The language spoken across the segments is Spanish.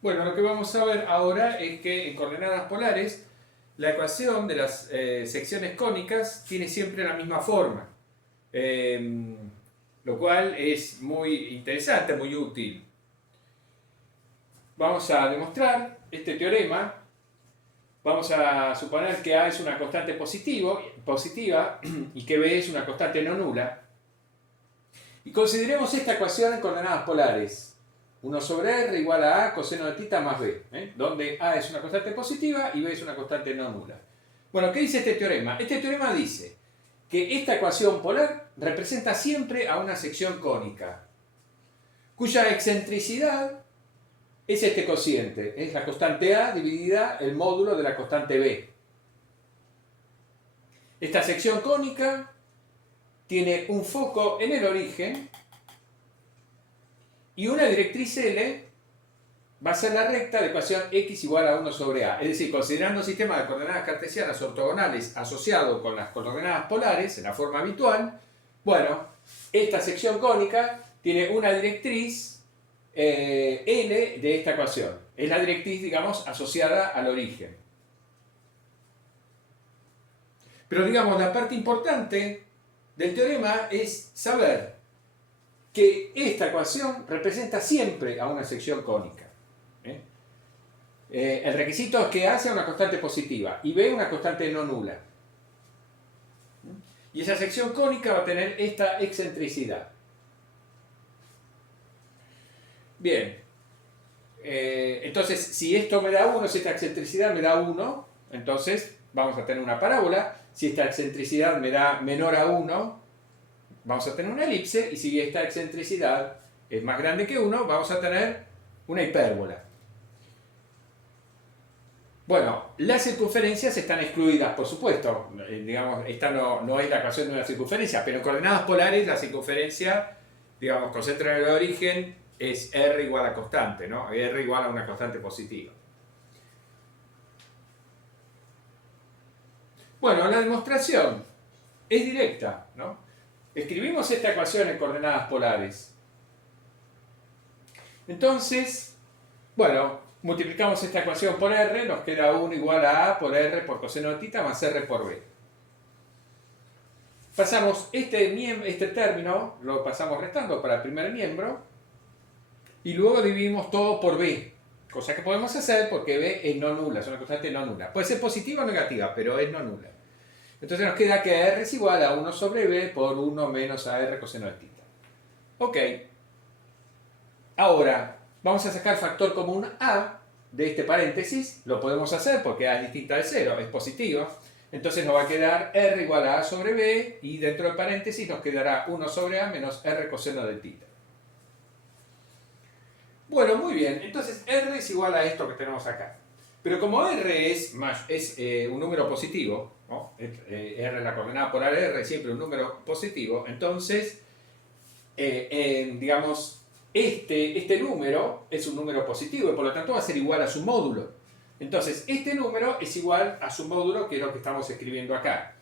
Bueno, lo que vamos a ver ahora es que en coordenadas polares la ecuación de las secciones cónicas tiene siempre la misma forma, eh, lo cual es muy interesante, muy útil. Vamos a demostrar este teorema. Vamos a suponer que A es una constante positiva y que B es una constante no nula. Y consideremos esta ecuación en coordenadas polares. 1 sobre r igual a a coseno de tita más b, donde a es una constante positiva y b es una constante no nula. Bueno, ¿qué dice este teorema? Este teorema dice que esta ecuación polar representa siempre a una sección cónica, cuya excentricidad es este cociente, es la constante a dividida el módulo de la constante b. Esta sección cónica tiene un foco en el origen y una directriz L va a ser la recta de ecuación x igual a 1 sobre a. Es decir, considerando un sistema de coordenadas cartesianas ortogonales asociado con las coordenadas polares en la forma habitual, bueno, esta sección cónica tiene una directriz L de esta ecuación. Es la directriz, digamos, asociada al origen. Pero, digamos, la parte importante del teorema es saber que esta ecuación representa siempre a una sección cónica. El requisito es que A sea una constante positiva y B una constante no nula. Y esa sección cónica va a tener esta excentricidad. Bien, entonces si esto me da 1, si esta excentricidad me da 1, entonces vamos a tener una parábola. Si esta excentricidad me da menor a 1, vamos a tener una elipse, y si esta excentricidad es más grande que 1, vamos a tener una hipérbola. Bueno, las circunferencias están excluidas, por supuesto. Digamos, esta no es la ecuación de una circunferencia, pero en coordenadas polares la circunferencia, digamos, concentra en el origen, es r igual a constante, ¿no? R igual a una constante positiva. Bueno, la demostración es directa, ¿no? Escribimos esta ecuación en coordenadas polares. Entonces, bueno, multiplicamos esta ecuación por r, nos queda 1 igual a a por r por coseno de tita más r por b. Pasamos este término, lo pasamos restando para el primer miembro, y luego dividimos todo por b, cosa que podemos hacer porque b es no nula, es una constante no nula. Puede ser positiva o negativa, pero es no nula. Entonces nos queda que r es igual a 1 sobre b por 1 menos a r coseno de tita. Ok. Ahora, vamos a sacar factor común a de este paréntesis. Lo podemos hacer porque a es distinta de 0, es positiva. Entonces nos va a quedar r igual a sobre b, y dentro del paréntesis nos quedará 1 sobre a menos r coseno de tita. Bueno, muy bien. Entonces r es igual a esto que tenemos acá. Pero como r es un número positivo, ¿no? R, la coordenada polar r es siempre un número positivo, entonces, digamos, este número es un número positivo y por lo tanto va a ser igual a su módulo. Entonces, este número es igual a su módulo, que es lo que estamos escribiendo acá.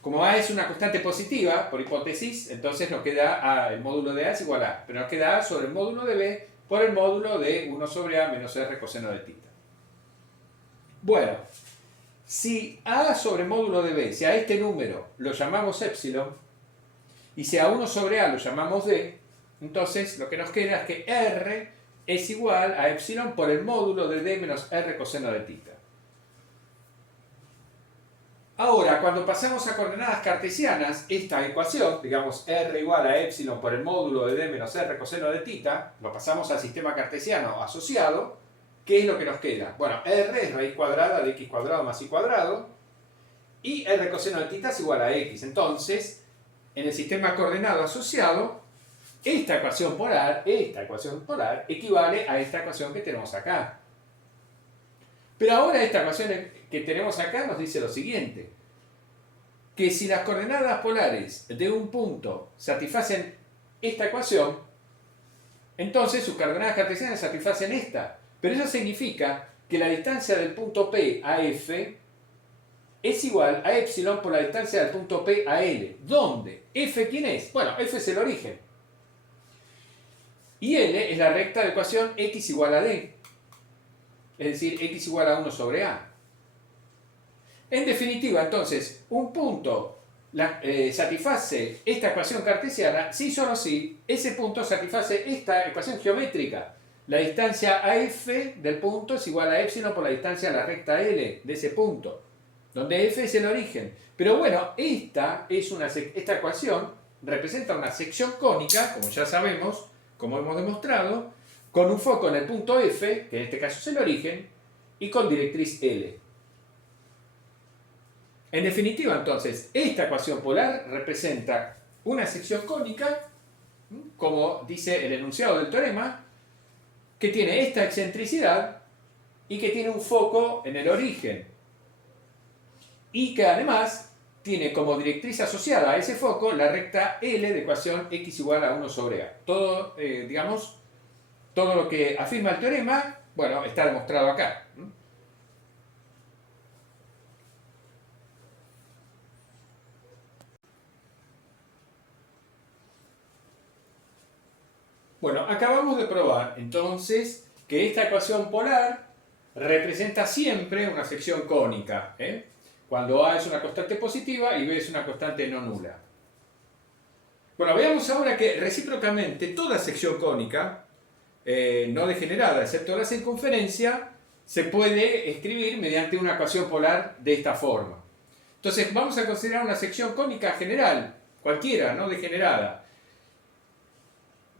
Como a es una constante positiva, por hipótesis, entonces nos queda el módulo de a es igual a, pero nos queda a sobre el módulo de b por el módulo de 1 sobre a menos r coseno de tita. Bueno, si a sobre módulo de b, si a este número lo llamamos epsilon, y si a 1 sobre a lo llamamos d, entonces lo que nos queda es que r es igual a epsilon por el módulo de d menos r coseno de tita. Ahora, cuando pasamos a coordenadas cartesianas, esta ecuación, digamos r igual a epsilon por el módulo de d menos r coseno de tita, lo pasamos al sistema cartesiano asociado. ¿Qué es lo que nos queda? Bueno, r es raíz cuadrada de x cuadrado más y cuadrado, y r coseno de tita es igual a x. Entonces, en el sistema coordenado asociado, esta ecuación polar equivale a esta ecuación que tenemos acá. Pero ahora esta ecuación que tenemos acá nos dice lo siguiente: que si las coordenadas polares de un punto satisfacen esta ecuación, entonces sus coordenadas cartesianas satisfacen esta. Pero eso significa que la distancia del punto P a F es igual a epsilon por la distancia del punto P a L. ¿Dónde? ¿F quién es? Bueno, F es el origen. Y L es la recta de ecuación x igual a D. es decir, x igual a 1 sobre a. En definitiva, entonces, un punto satisface esta ecuación cartesiana si solo si ese punto satisface esta ecuación geométrica. La distancia AF del punto es igual a epsilon por la distancia a la recta L de ese punto, donde F es el origen. Pero bueno, esta ecuación representa una sección cónica, como ya sabemos, como hemos demostrado, con un foco en el punto F, que en este caso es el origen, y con directriz L. En definitiva, entonces, esta ecuación polar representa una sección cónica, como dice el enunciado del teorema, que tiene esta excentricidad y que tiene un foco en el origen. Y que además tiene como directriz asociada a ese foco la recta L de ecuación x igual a 1 sobre a. Todo, todo lo que afirma el teorema, bueno, está demostrado acá. Bueno, acabamos de probar entonces que esta ecuación polar representa siempre una sección cónica, cuando A es una constante positiva y B es una constante no nula. Bueno, veamos ahora que recíprocamente toda sección cónica, no degenerada, excepto la circunferencia, se puede escribir mediante una ecuación polar de esta forma. Entonces vamos a considerar una sección cónica general, cualquiera, no degenerada,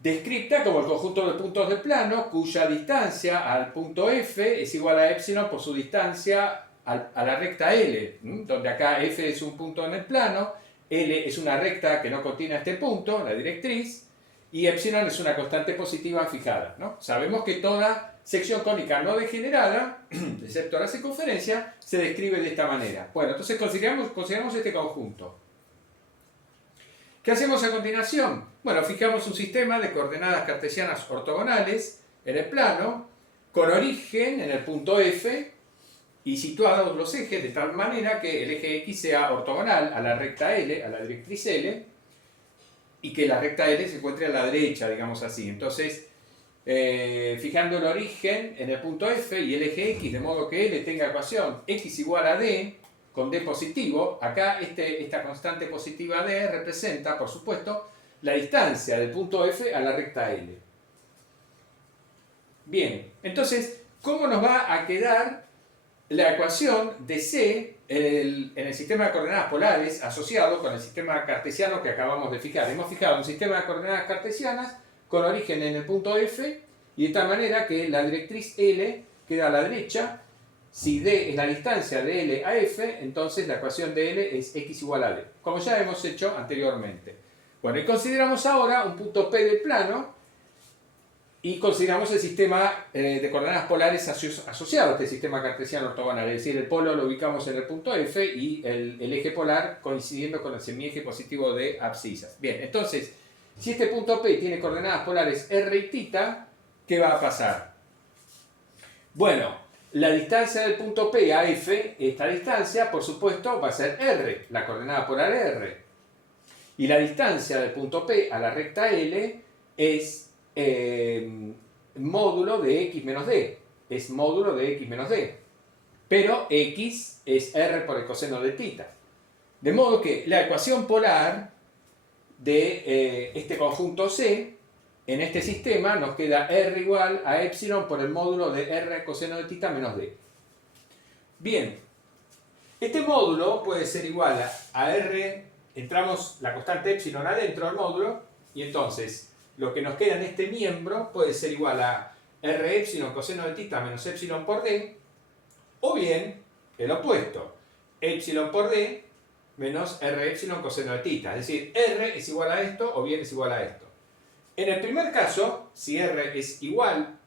descrita como el conjunto de puntos del plano cuya distancia al punto F es igual a epsilon por su distancia a la recta L, donde acá F es un punto en el plano, L es una recta que no contiene a este punto, la directriz, y epsilon es una constante positiva fijada, ¿no? Sabemos que toda sección cónica no degenerada, excepto la circunferencia, se describe de esta manera. Bueno, entonces consideramos este conjunto. ¿Qué hacemos a continuación? Bueno, fijamos un sistema de coordenadas cartesianas ortogonales en el plano, con origen en el punto F y situados los ejes de tal manera que el eje X sea ortogonal a la recta L, a la directriz L, y que la recta L se encuentre a la derecha, digamos así. Entonces, fijando el origen en el punto F y el eje X, de modo que L tenga ecuación X igual a D, con D positivo, acá esta constante positiva D representa, por supuesto, la distancia del punto F a la recta L. Bien, entonces, ¿cómo nos va a quedar la ecuación de C en el sistema de coordenadas polares asociado con el sistema cartesiano que acabamos de fijar? Hemos fijado un sistema de coordenadas cartesianas con origen en el punto F y de tal manera que la directriz L queda a la derecha. Si D es la distancia de L a F, entonces la ecuación de L es x igual a D, como ya hemos hecho anteriormente. Bueno, y consideramos ahora un punto P del plano y consideramos el sistema de coordenadas polares asociado a este sistema cartesiano ortogonal, es decir, el polo lo ubicamos en el punto F y el eje polar coincidiendo con el semieje positivo de abscisas. Bien, entonces, si este punto P tiene coordenadas polares R y θ, ¿qué va a pasar? Bueno, la distancia del punto P a F, esta distancia, por supuesto, va a ser R, la coordenada polar R. Y la distancia del punto P a la recta L es módulo de x menos d. Es módulo de x menos d. Pero x es R por el coseno de θ. De modo que la ecuación polar de este conjunto C en este sistema nos queda R igual a epsilon por el módulo de R coseno de θ menos D. Bien, este módulo puede ser igual a R, entramos la constante epsilon adentro del módulo, y entonces lo que nos queda en este miembro puede ser igual a R epsilon coseno de θ menos epsilon por D, o bien el opuesto, epsilon por D menos R epsilon coseno de θ, es decir, R es igual a esto o bien es igual a esto. En el primer caso, si R es igual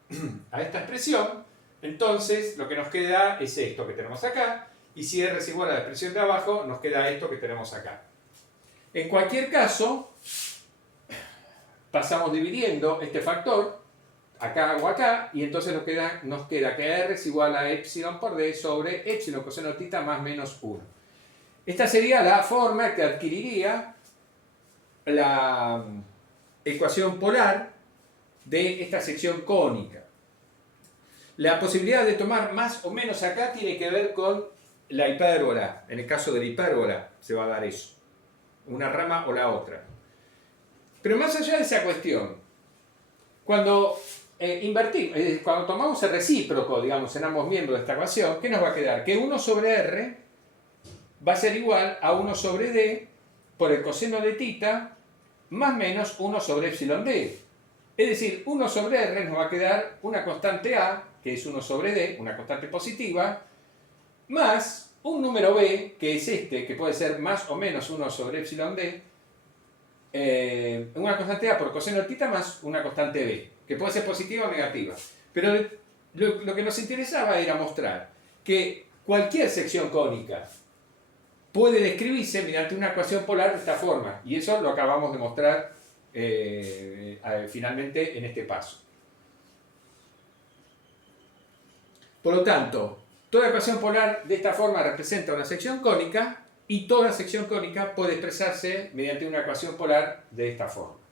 a esta expresión, entonces lo que nos queda es esto que tenemos acá, y si R es igual a la expresión de abajo, nos queda esto que tenemos acá. En cualquier caso, pasamos dividiendo este factor, acá o acá, y entonces nos queda que R es igual a epsilon por D sobre epsilon coseno de θ más menos 1. Esta sería la forma que adquiriría la ecuación polar de esta sección cónica. La posibilidad de tomar más o menos acá tiene que ver con la hipérbola. En el caso de la hipérbola se va a dar eso. Una rama o la otra. Pero más allá de esa cuestión, cuando invertimos, cuando tomamos el recíproco, digamos, en ambos miembros de esta ecuación, ¿qué nos va a quedar? Que 1 sobre r va a ser igual a 1 sobre d por el coseno de θ más menos 1 sobre epsilon d. Es decir, 1 sobre r nos va a quedar una constante a, que es 1 sobre d, una constante positiva, más un número b, que es este, que puede ser más o menos 1 sobre epsilon d, una constante a por coseno de θ más una constante b, que puede ser positiva o negativa. Pero lo que nos interesaba era mostrar que cualquier sección cónica puede describirse mediante una ecuación polar de esta forma, y eso lo acabamos de mostrar finalmente en este paso. Por lo tanto, toda ecuación polar de esta forma representa una sección cónica, y toda sección cónica puede expresarse mediante una ecuación polar de esta forma.